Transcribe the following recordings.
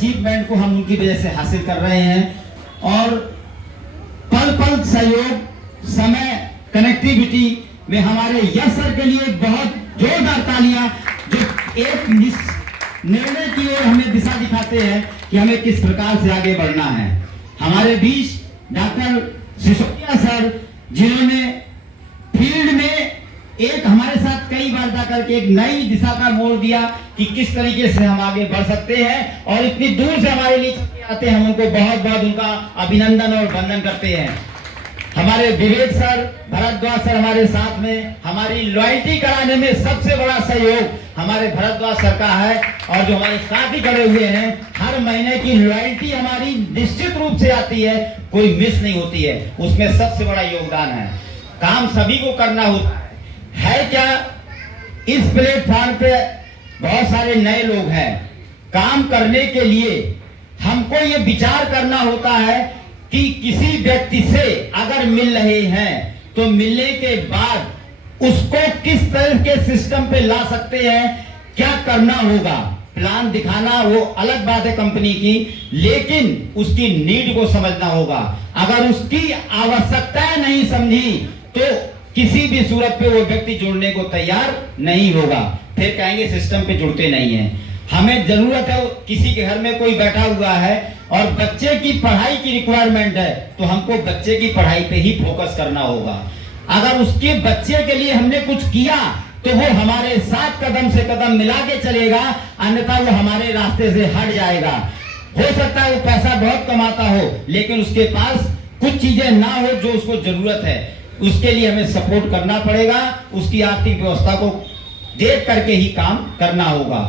Achievement को हम उनकी वजह से हासिल कर रहे हैं। और पल पल सहयोग, समय, कनेक्टिविटी में हमारे यश सर के लिए बहुत जोरदार तालियां, जो एक निर्णय की ओर हमें दिशा दिखाते हैं कि हमें किस प्रकार से आगे बढ़ना है। हमारे बीच डॉक्टर सिसोदिया सर, जिन्होंने फील्ड में एक हमारे साथ कई बार जाकर के एक नई दिशा का मोड़ दिया कि किस तरीके से हम आगे बढ़ सकते हैं, और इतनी दूर से हमारे लिए चलते आते हैं, हम उनको बहुत बहुत उनका अभिनंदन और वंदन करते हैं। हमारे विवेक सर, भरद्वाज सर हमारे साथ में, हमारी लॉयल्टी कराने में सबसे बड़ा सहयोग हमारे भरद्वाज सर का है, और जो हमारे साथ ही खड़े हुए हैं, हर महीने की लॉयल्टी हमारी निश्चित रूप से आती है, कोई मिस नहीं होती है, उसमें सबसे बड़ा योगदान है। काम सभी को करना होता है क्या? इस प्लेटफॉर्म पे बहुत सारे नए लोग हैं। काम करने के लिए हमको ये विचार करना होता है कि किसी व्यक्ति से अगर मिल रहे हैं तो मिलने के बाद उसको किस तरह के सिस्टम पे ला सकते हैं, क्या करना होगा। प्लान दिखाना वो अलग बात है कंपनी की, लेकिन उसकी नीड को समझना होगा। अगर उसकी आवश्यकताएं नहीं समझी तो किसी भी सूरत पे वो व्यक्ति जुड़ने को तैयार नहीं होगा, फिर कहेंगे सिस्टम पे जुड़ते नहीं है। हमें जरूरत है, किसी के घर में कोई बैठा हुआ है और बच्चे की पढ़ाई की रिक्वायरमेंट है, तो हमको बच्चे की पढ़ाई पे ही फोकस करना होगा। अगर उसके बच्चे के लिए हमने कुछ किया तो वो हमारे साथ कदम से कदम मिला के चलेगा, अन्यथा वो हमारे रास्ते से हट जाएगा। हो सकता है वो पैसा बहुत कमाता हो, लेकिन उसके पास कुछ चीजें ना हो जो उसको जरूरत है, उसके लिए हमें सपोर्ट करना पड़ेगा। उसकी आर्थिक व्यवस्था को देख करके ही काम करना होगा।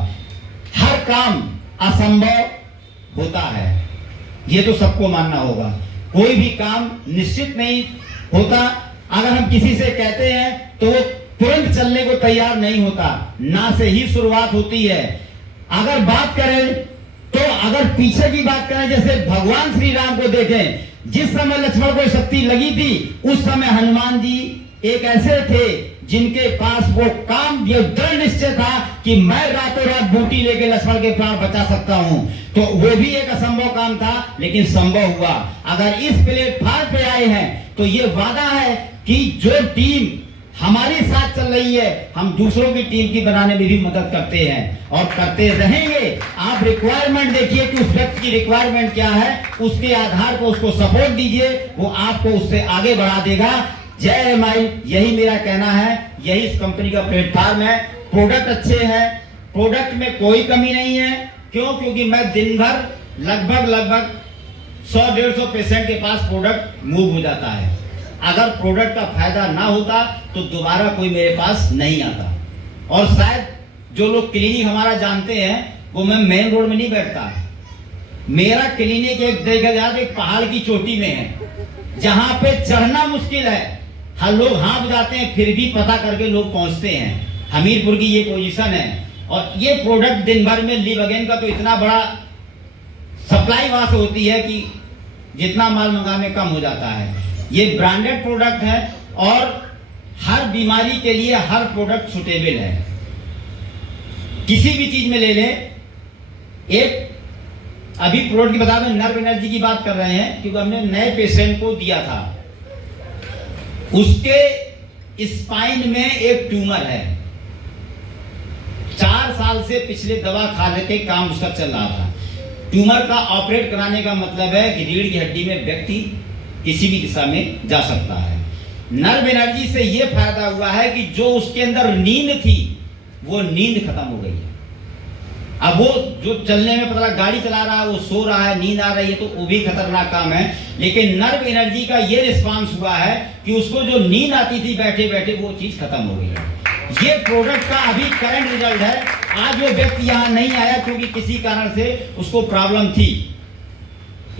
हर काम असंभव होता है, ये तो सबको मानना होगा। कोई भी काम निश्चित नहीं होता। अगर हम किसी से कहते हैं तो वो तुरंत चलने को तैयार नहीं होता, ना से ही शुरुआत होती है। अगर बात करें तो अगर पीछे की बात करें, जैसे भगवान श्री राम को देखें, जिस समय लक्ष्मण को शक्ति लगी थी, उस समय हनुमान जी एक ऐसे थे जिनके पास वो काम, ये दृढ़ निश्चय था कि मैं रातों रात बूटी लेके लक्ष्मण के प्राण बचा सकता हूं। तो वो भी एक असंभव काम था, लेकिन संभव हुआ। अगर इस प्लेटफॉर्म पे आए हैं तो ये वादा है कि जो टीम हमारे साथ चल रही है, हम दूसरों की टीम की बनाने में भी मदद करते हैं और करते रहेंगे। आप रिक्वायरमेंट देखिए कि उस व्यक्ति की रिक्वायरमेंट क्या है, उसके आधार पर उसको सपोर्ट दीजिए, वो आपको उससे आगे बढ़ा देगा। जय माई, यही मेरा कहना है, यही इस कंपनी का प्लेटफॉर्म है। प्रोडक्ट अच्छे हैं, प्रोडक्ट में कोई कमी नहीं है। क्यों? क्योंकि मैं दिन भर लगभग 100-150 पेशेंट के पास प्रोडक्ट मूव हो जाता है। अगर प्रोडक्ट का फायदा ना होता तो दोबारा कोई मेरे पास नहीं आता। और शायद जो लोग क्लिनिक हमारा जानते हैं, वो मैं मेन रोड में नहीं बैठता। मेरा क्लिनिक एक देखा जाए तो एक पहाड़ की चोटी में है, जहां पे चढ़ना मुश्किल है। हर लोग हाँफ जाते हैं, फिर भी पता करके लोग पहुंचते हैं। हमीरपुर की ये पोजीशन है। और ये प्रोडक्ट दिन भर में लिव अगेन का तो इतना बड़ा सप्लाई वहां से होती है कि जितना माल मंगाने कम हो जाता है। ये ब्रांडेड प्रोडक्ट है और हर बीमारी के लिए हर प्रोडक्ट सुटेबल है। किसी भी चीज में ले लें। एक अभी प्रोडक्ट की बता दें, नर्व एनर्जी की बात कर रहे हैं, क्योंकि हमने नए पेशेंट को दिया था। उसके स्पाइन में एक ट्यूमर है। 4 साल से पिछले दवा खाने के काम उसका चल रहा था। ट्यूमर का ऑपरेट कराने का मतलब है कि रीढ़ की हड्डी में व्यक्ति किसी भी दिशा में जा सकता है। नर्व एनर्जी से यह फायदा हुआ है कि जो उसके अंदर नींद थी, वो नींद खत्म हो गई है। अब वो जो चलने में पता गाड़ी चला रहा है, वो सो रहा है, नींद आ रही है, तो वो भी खतरनाक काम है। लेकिन नर्व एनर्जी का ये रिस्पांस हुआ है कि उसको जो नींद आती थी बैठे बैठे, वो चीज खत्म हो गई है। ये प्रोडक्ट का अभी करंट रिजल्ट है। आज वो व्यक्ति यहाँ नहीं आया क्योंकि किसी कारण से उसको प्रॉब्लम थी।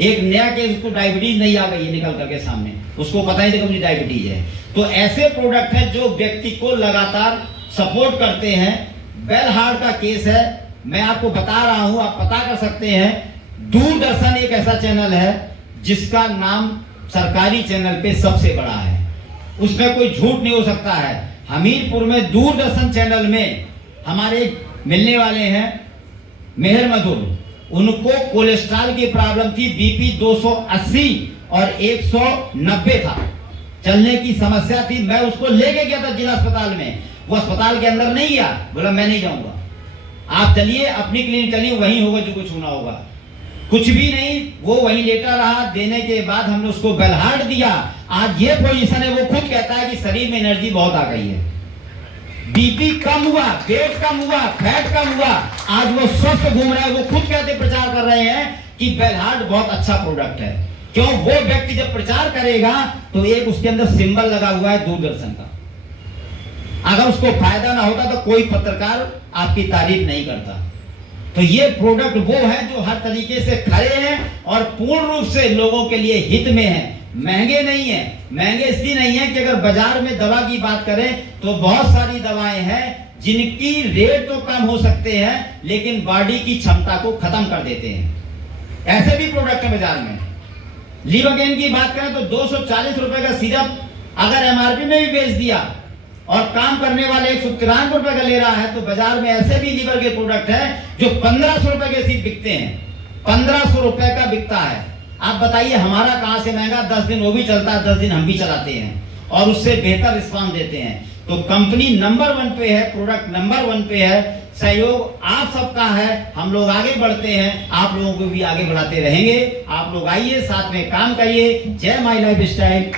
एक नया केस, उसको डायबिटीज नहीं आ गई है निकल करके सामने, उसको पता ही नहीं कि डायबिटीज है। तो ऐसे प्रोडक्ट है जो व्यक्ति को लगातार सपोर्ट करते हैं। बेल हार्ट का केस है, मैं आपको बता रहा हूं, आप पता कर सकते हैं। दूरदर्शन एक ऐसा चैनल है जिसका नाम सरकारी चैनल पे सबसे बड़ा है, उसमें कोई झूठ नहीं हो सकता है। हमीरपुर में दूरदर्शन चैनल में हमारे मिलने वाले हैं मेहर मधुर, उनको कोलेस्ट्रॉल की प्रॉब्लम थी, बीपी 280 और 190 था, चलने की समस्या थी। मैं उसको लेके गया था जिला अस्पताल में, वो अस्पताल के अंदर नहीं गया, बोला मैं नहीं जाऊंगा, आप चलिए अपनी क्लिनिक चलिए, वहीं होगा जो कुछ होना होगा। कुछ भी नहीं, वो वहीं लेटा रहा। देने के बाद हमने उसको बेलहार्ट दिया। आज ये पोजीशन है, वो खुद कहता है कि शरीर में एनर्जी बहुत आ गई है, बीपी कम हुआ, वेट कम हुआ, फैट कम हुआ, आज वो स्वस्थ घूम रहा है। वो खुद कहते प्रचार कर रहे हैं कि बेलहार्ट बहुत अच्छा प्रोडक्ट है। क्यों? वो व्यक्ति जब प्रचार करेगा तो एक उसके अंदर सिंबल लगा हुआ है दूरदर्शन का, अगर उसको फायदा ना होता तो कोई पत्रकार आपकी तारीफ नहीं करता। तो ये प्रोडक्ट वो है जो हर तरीके से खड़े हैं और पूर्ण रूप से लोगों के लिए हित में है। महंगे नहीं है, महंगे इसलिए नहीं है कि अगर बाजार में दवा की बात करें तो बहुत सारी दवाएं हैं जिनकी रेट तो कम हो सकते हैं लेकिन बॉडी की क्षमता को खत्म कर देते हैं। ऐसे भी प्रोडक्ट है बाजार में। लिवोगेन की बात करें तो 240 रुपए का सिरप अगर एमआरपी में भी बेच दिया और काम करने वाले 193 रुपए का ले रहा है, तो बाजार में ऐसे भी लीवर के प्रोडक्ट है जो 1500 रुपए के सिर्फ बिकते हैं, 1500 रुपए का बिकता है। आप बताइए हमारा कहां से महंगा, 10 दिन वो भी चलता है, 10 दिन हम भी चलाते हैं और उससे बेहतर रिस्पॉन्स देते हैं। तो कंपनी नंबर 1 पे है, प्रोडक्ट नंबर 1 पे है, सहयोग आप सबका है, हम लोग आगे बढ़ते हैं, आप लोगों को भी आगे बढ़ाते रहेंगे। आप लोग आइए, साथ में काम करिए। जय माई लाइफ स्टाइल।